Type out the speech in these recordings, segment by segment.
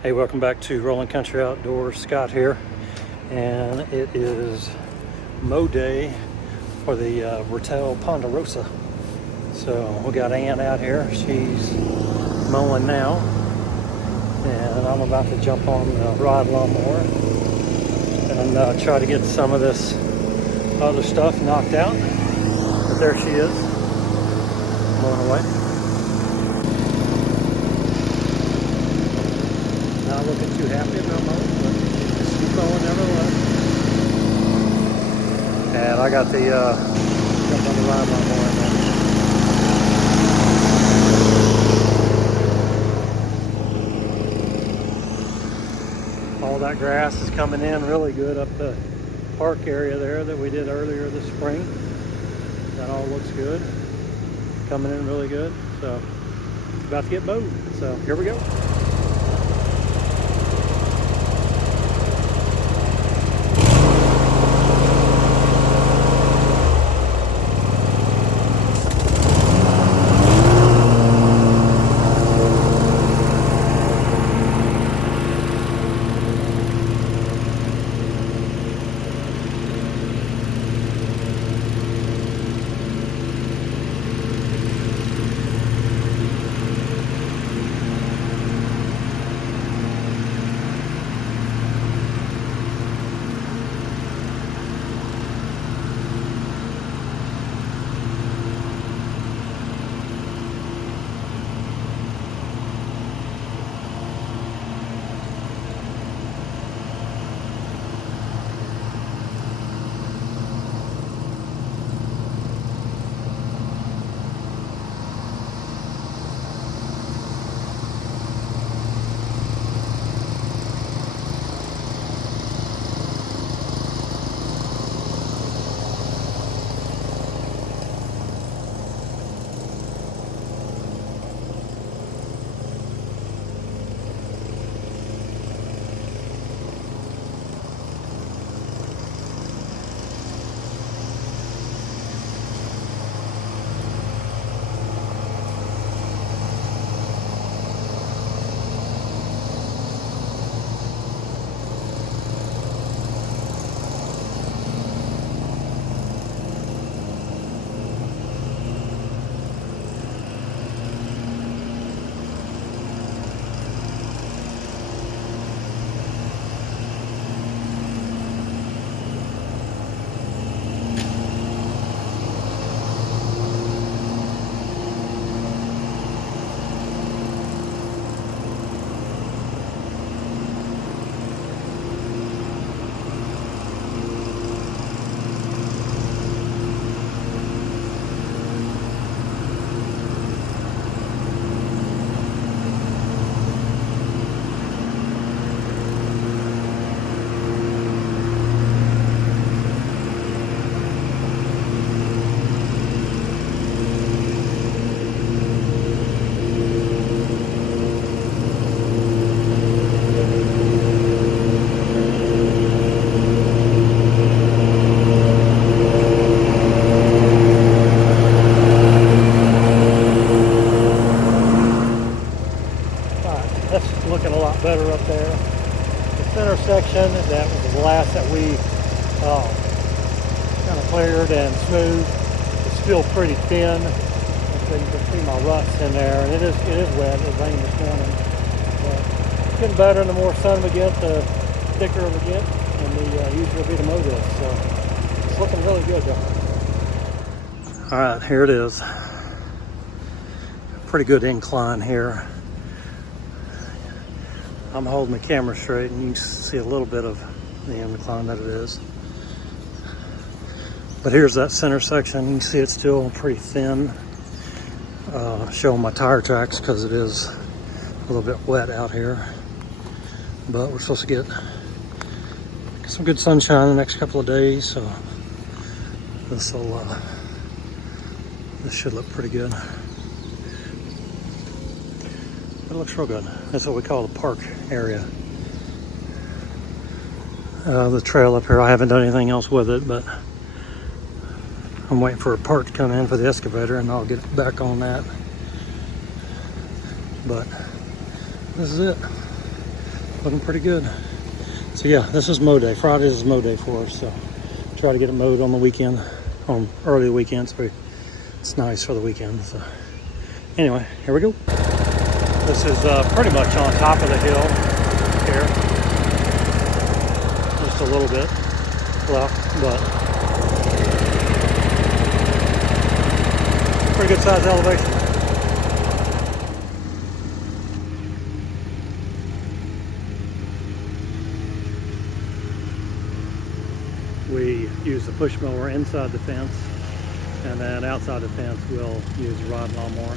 Hey, welcome back to Rolling Country Outdoors. Scott here, and it is mow day for the Brittell Ponderosa. So we got Ann out here. She's mowing now, and I'm about to jump on the rod lawnmower and try to get some of this other stuff knocked out. But there she is, mowing away. Not looking too happy about mowing, but just keep mowing nevertheless. And I got the jump on the ride lawnmower now. All that grass is coming in really good up the park area there that we did earlier this spring. That all looks good. Coming in really good. So about to get mowed. So here we go. Looking a lot better up there. The center section, that was the last that we kind of cleared and smooth. It's still pretty thin. So you can see my ruts in there, and it is wet. It rained this morning, but it's getting better. And the more sun we get, the thicker it will get, and the easier it'll be to mow this. So it's looking really good, though. All right, here it is. Pretty good incline here. I'm holding the camera straight, and you can see a little bit of the incline that it is. But here's that center section. You can see it's still pretty thin. Showing my tire tracks because it is a little bit wet out here. But we're supposed to get some good sunshine the next couple of days, so this should look pretty good. It looks real good. That's what we call the park area. The trail up here, I haven't done anything else with it, but I'm waiting for a part to come in for the excavator, and I'll get back on that. But this is it. looking pretty good. So yeah, this is mow day. Fridays is mow day for us. So try to get it mowed on the weekend, on early weekends. So it's nice for the weekend. So anyway, here we go. This is pretty much on top of the hill here. Just a little bit left, but pretty good size elevation. We use the push mower inside the fence, and then outside the fence we'll use a rod lawnmower.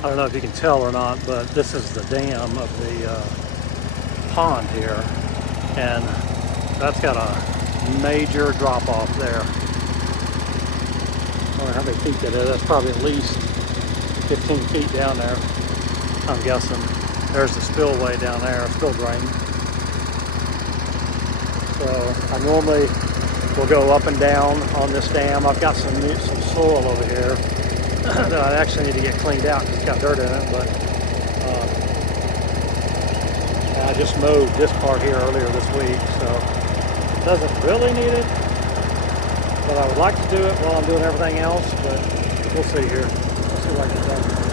I don't know if you can tell or not, but this is the dam of the pond here, and that's got a major drop off there. I wonder how many feet that is. That's probably at least 15 feet down there, I'm guessing. There's the spillway down there, spill drain. So I normally will go up and down on this dam. I've got some soil over here that I actually need to get cleaned out because it's got dirt in it, but I just mowed this part here earlier this week, so it doesn't really need it, but I would like to do it while I'm doing everything else, but we'll see here. Let's see what I can do.